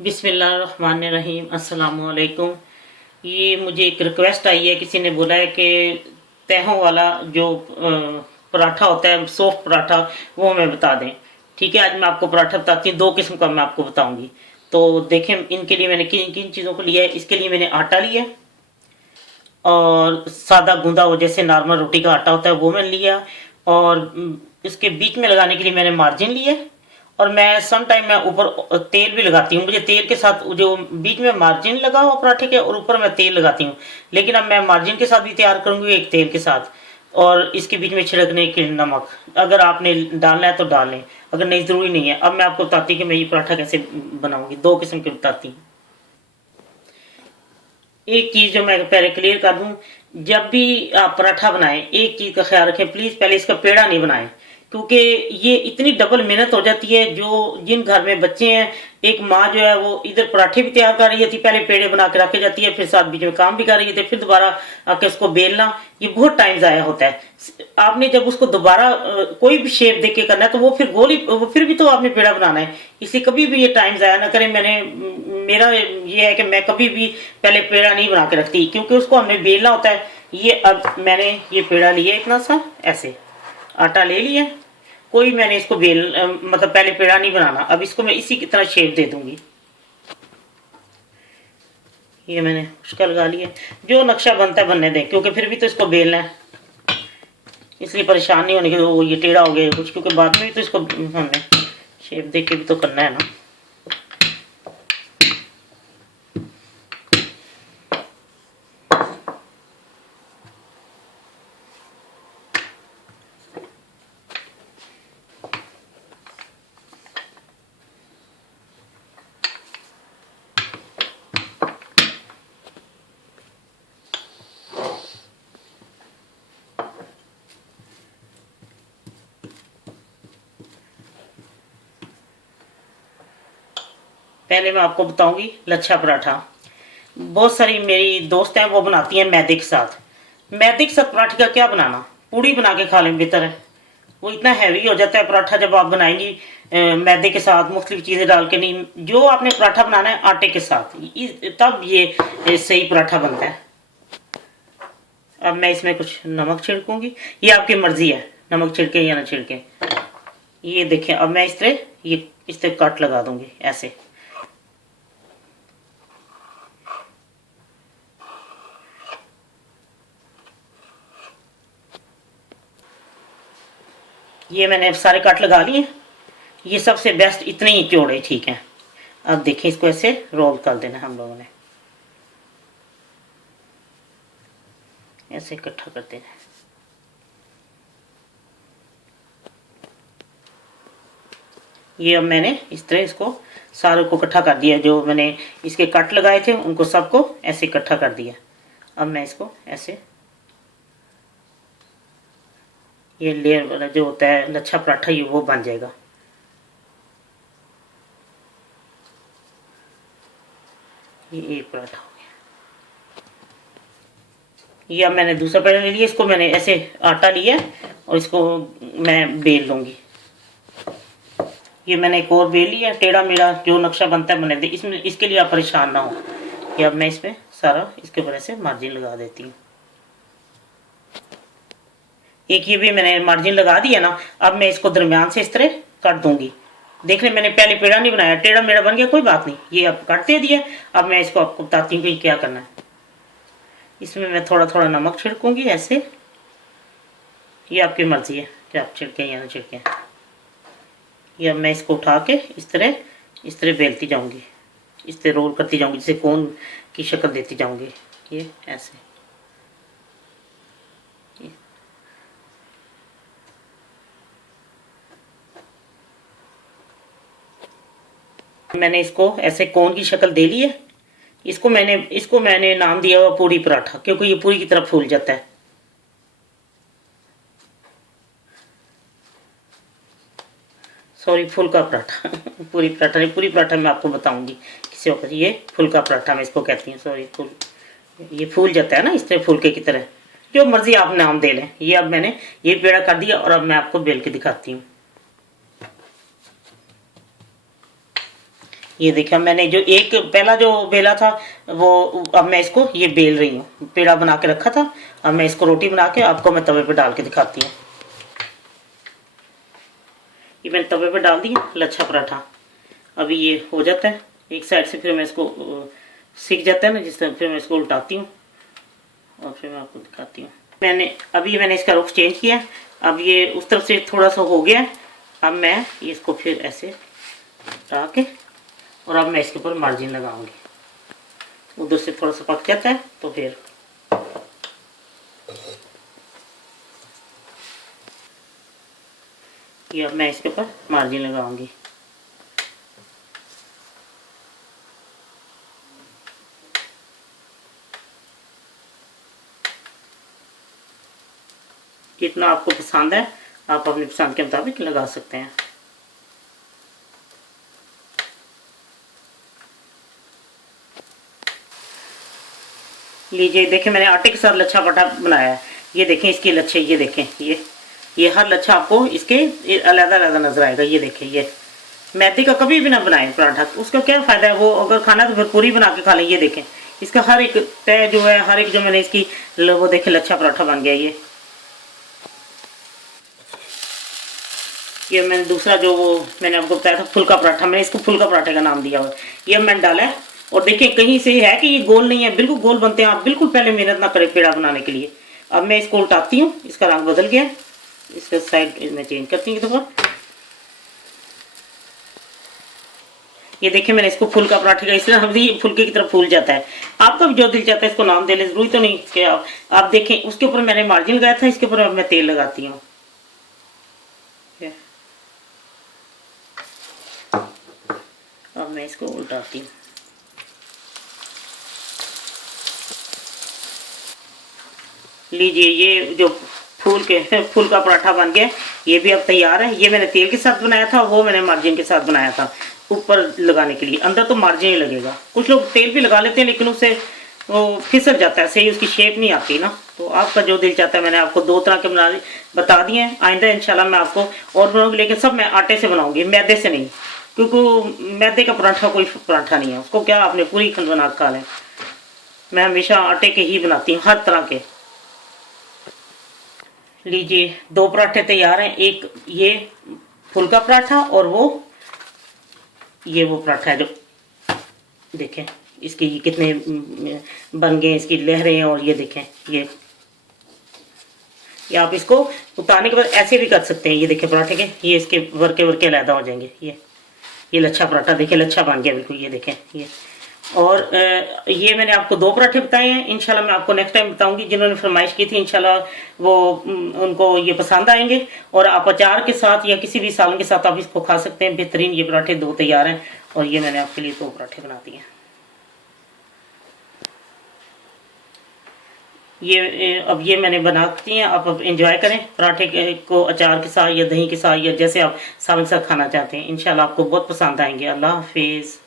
बिस्मिल्लाहिर्रहमानिर्रहीम अस्सलाम वालेकुम। ये मुझे एक रिक्वेस्ट आई है, किसी ने बोला है कि तहों वाला जो पराठा होता है, सॉफ्ट पराठा, वो हमें बता दें। ठीक है, आज मैं आपको पराठा बताती हूँ। दो किस्म का मैं आपको बताऊंगी। तो देखें, इनके लिए मैंने किन किन चीज़ों को लिया है। इसके लिए मैंने आटा लिया और सादा गूंदा हो, जैसे नॉर्मल रोटी का आटा होता है, वो मैंने लिया। और इसके बीच में लगाने के लिए मैंने मार्जिन लिया। और मैं सम टाइम मैं ऊपर तेल भी लगाती हूँ। मुझे तेल के साथ जो बीच में मार्जिन लगा हुआ पराठे के, और ऊपर मैं तेल लगाती हूँ। लेकिन अब मैं मार्जिन के साथ भी तैयार करूंगी, एक तेल के साथ। और इसके बीच में छिड़कने के लिए नमक, अगर आपने डालना है तो डाल लें, अगर नहीं, जरूरी नहीं है। अब मैं आपको बताती हूँ कि मैं ये पराठा कैसे बनाऊंगी। दो किस्म के बताती हूँ। एक चीज जो मैं पहले क्लियर कर दूं, जब भी आप पराठा बनाएं, एक चीज का ख्याल रखें प्लीज, पहले इसका पेड़ा नहीं बनाएं। क्योंकि ये इतनी डबल मेहनत हो जाती है। जो जिन घर में बच्चे हैं, एक माँ जो है वो इधर पराठे भी तैयार कर रही थी, पहले पेड़े बना के रखे जाती है, फिर साथ बीच में काम भी कर रही थी, फिर दोबारा आके उसको बेलना, ये बहुत टाइम जाया होता है। आपने जब उसको दोबारा कोई भी शेप देके करना है, तो वो फिर गोली, वो फिर भी तो आपने पेड़ा बनाना है। इसलिए कभी भी ये टाइम जाया ना करें। मेरा ये है कि मैं कभी भी पहले पेड़ा नहीं बना के रखती, क्योंकि उसको हमने बेलना होता है। ये अब मैंने ये पेड़ा लिया इतना सा, ऐसे आटा ले लिया। कोई मैंने इसको मतलब पहले पेड़ा नहीं बनाना। अब इसको मैं इसी की तरह शेप दे दूंगी। ये मैंने उसका लगा लिया। जो नक्शा बनता है बनने दें, क्योंकि फिर भी तो इसको बेलना है, इसलिए परेशान नहीं होने की। वो ये टेढ़ा हो गया कुछ, क्योंकि बाद में भी तो इसको हमने शेप दे के भी तो करना है ना। पहले मैं आपको बताऊंगी लच्छा पराठा। बहुत सारी मेरी दोस्त हैं, वो बनाती हैं मैदे के साथ। मैदे के साथ पराठे का क्या बनाना, पूड़ी बना के खा लें बेहतर है। वो इतना हैवी हो जाता है पराठा जब आप बनाएंगी मैदे के साथ मुख्तलिफ चीज़ें डाल के। नहीं, जो आपने पराठा बनाना है आटे के साथ, तब ये सही पराठा बनता है। अब मैं इसमें कुछ नमक छिड़कूंगी, ये आपकी मर्जी है, नमक छिड़के या ना छिड़के। ये देखें, अब मैं इस तरह कट लगा दूंगी ऐसे। ये मैंने सारे कट लगा लिए। ये सबसे बेस्ट इतने ही चौड़े ठीक है। अब देखिए, इसको ऐसे रोल कर देना हम लोगों ने, ऐसे इकट्ठा कर देना। ये अब मैंने इस तरह इसको सारे को इकट्ठा कर दिया। जो मैंने इसके कट लगाए थे उनको सबको ऐसे इकट्ठा कर दिया। अब मैं इसको ऐसे, ये लेयर वाला जो होता है लच्छा पराठा, ये वो बन जाएगा। ये एक पराठा हो गया। ये अब मैंने दूसरा पराठा ले लिया, इसको मैंने ऐसे आटा लिया और इसको मैं बेल लूंगी। ये मैंने एक और बेल लिया, टेढ़ा मेढ़ा जो नक्शा बनता है बने दे इसमें, इसके लिए आप परेशान ना हो। ये अब मैं इसमें सारा इसके ऊपर ऐसे मार्जिन लगा देती हूँ। एक ये भी मैंने मार्जिन लगा दिया ना। अब मैं इसको दरमियान से इस तरह काट दूंगी। देख रहे, मैंने पहले पेड़ा नहीं बनाया, टेढ़ा मेढ़ा बन गया, कोई बात नहीं, ये अब काट दे दिया। अब मैं इसको आपको बताती हूँ कि क्या करना है। इसमें मैं थोड़ा थोड़ा नमक छिड़कूंगी ऐसे। ये आपकी मर्जी है कि आप छिड़कें या ना छिड़कें। ये अब मैं इसको उठा के इस तरह बेलती जाऊंगी, इस तरह रोल करती जाऊंगी, जैसे कोन की शक्ल देती जाऊंगी। ये ऐसे। मैंने इसको ऐसे कोन की शक्ल दे ली है। इसको मैंने नाम दिया हुआ पूरी पराठा, क्योंकि ये पूरी की तरफ फूल जाता है। सॉरी, फुल्का पराठा पूरी पराठा नहीं, पूरी पराठा मैं आपको बताऊंगी किसी वक्त। ये फुल्का पराठा मैं इसको कहती हूँ। सॉरी, ये फूल जाता है ना इस तरह, फुल्के की तरह, जो मर्जी आप नाम दे लें। ये अब मैंने ये पेड़ा कर दिया और अब मैं आपको बेल के दिखाती हूँ। ये देखिए मैंने जो एक पहला जो बेला था वो, अब मैं इसको ये बेल रही हूँ। पेड़ा बना के रखा था, अब मैं इसको रोटी बना के आपको मैं तवे पे डाल के दिखाती हूँ। ये मैंने तवे पे डाल दिया लच्छा पराठा। अभी ये हो जाता है एक साइड से, फिर मैं इसको सीख जाता है ना जिस तरह, फिर मैं इसको उल्टाती हूँ और फिर मैं आपको दिखाती हूँ। मैंने इसका रुख चेंज किया। अब ये उस तरफ से थोड़ा सा हो गया। अब मैं इसको फिर ऐसे उठा के और अब मैं इसके ऊपर मार्जिन लगाऊंगी। उधर से थोड़ा सा पक जाता है तो फिर ये अब मैं इसके ऊपर मार्जिन लगाऊंगी। जितना आपको पसंद है आप अपनी पसंद के मुताबिक लगा सकते हैं। लीजिए देखिए मैंने आटे के साथ लच्छा पराठा बनाया है। ये देखें इसके लच्छे, ये देखें ये हर लच्छा आपको इसके अलग अलग नजर आएगा। ये देखें, ये मैदे का कभी भी ना बनाएं पराठा, उसका क्या फायदा है। वो अगर खाना तो फिर पूरी बना के खा लें। ये देखें इसका हर एक तय जो है, हर एक जो मैंने इसकी वो देखें लच्छा पराठा बन गया। ये मैंने दूसरा जो वो मैंने आपको बताया था फुल्का पराठा, मैंने इसको फुल्का पराठे का नाम दिया हुआ। ये मैंने डाला है और देखिए कहीं से है कि ये गोल नहीं है, बिल्कुल गोल बनते हैं। आप बिल्कुल पहले मेहनत ना करें पेड़ा बनाने के लिए। अब मैं इसको उल्टाती हूँ, इसका रंग बदल गया, इसका साइड में चेंज करती हूँ दफा। ये देखिए मैंने इसको फुल्का पराठे का, इसलिए हम फुल्के की तरफ फूल जाता है। आपका भी जो दिल चाहता है इसको नाम देने जरूरी तो नहीं कि आप देखें उसके ऊपर मैंने मार्जिन लगाया था, इसके ऊपर अब मैं तेल लगाती हूँ। अब मैं इसको उल्टाती हूँ। लीजिए ये जो फूल का पराठा बन गया, ये भी अब तैयार है। ये मैंने तेल के साथ बनाया था, वो मैंने मार्जिन के साथ बनाया था ऊपर लगाने के लिए। अंदर तो मार्जिन ही लगेगा। कुछ लोग तेल भी लगा लेते हैं लेकिन उससे वो फिसल जाता है, सही उसकी शेप नहीं आती ना। तो आपका जो दिल चाहता है, मैंने आपको 2 तरह के बता दिए हैं। आइंदा इंशाल्लाह मैं आपको और बनाऊंगी, लेकिन सब मैं आटे से बनाऊंगी, मैदे से नहीं, क्योंकि मैदे का पराठा कोई पराठा नहीं है। उसको क्या आपने पूरी खंड बना खा लें। मैं हमेशा आटे के ही बनाती हूँ हर तरह के। लीजिए 2 पराठे तैयार हैं, एक ये फुल्का पराठा और वो पराठा है जो देखें इसके ये कितने बन गए, इसकी लहरें। और ये देखें ये आप इसको उतारने के बाद ऐसे भी कर सकते हैं। ये देखें पराठे के ये इसके वर्के अलहदा हो जाएंगे। ये लच्छा पराठा देखें, लच्छा बन गया बिल्कुल। ये देखें ये। और ये मैंने आपको 2 पराठे बताए हैं। इंशाल्लाह मैं आपको नेक्स्ट टाइम बताऊंगी। जिन्होंने फरमाइश की थी इंशाल्लाह वो उनको ये पसंद आएंगे। और आप अचार के साथ या किसी भी सालन के साथ आप इसको खा सकते हैं। बेहतरीन ये पराठे 2 तैयार हैं और ये मैंने आपके लिए 2 पराठे बना दिए हैं। अब ये मैंने बनाती हैं, आप अब एंजॉय करें पराठे को अचार के साथ या दही के साथ या जैसे आप सालन के साथ खाना चाहते हैं। इंशाल्लाह आपको बहुत पसंद आएंगे। अल्लाह हाफिज़।